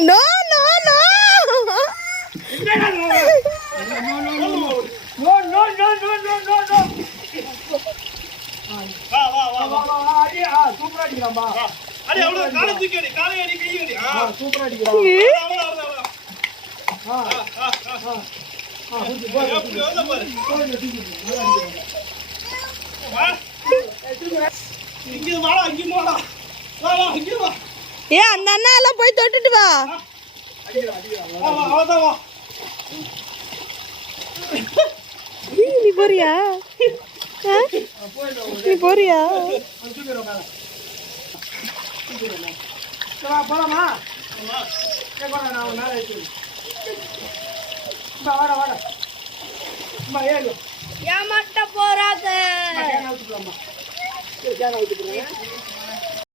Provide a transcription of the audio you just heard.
No, no, no. சூப்பரா அடிக்கிறான்பா. அடி அவ்வளவு காலை தூக்கி அடி, காலை அடி, கை அடி. சூப்பரா அடிக்கிறான். ஏ அந்த அண்ணா எல்லாம் போய் தொட்டுட்டு வா. நீ போறியா? நீ போறியா? போலாமா? ஏமாட்ட போறாங்க.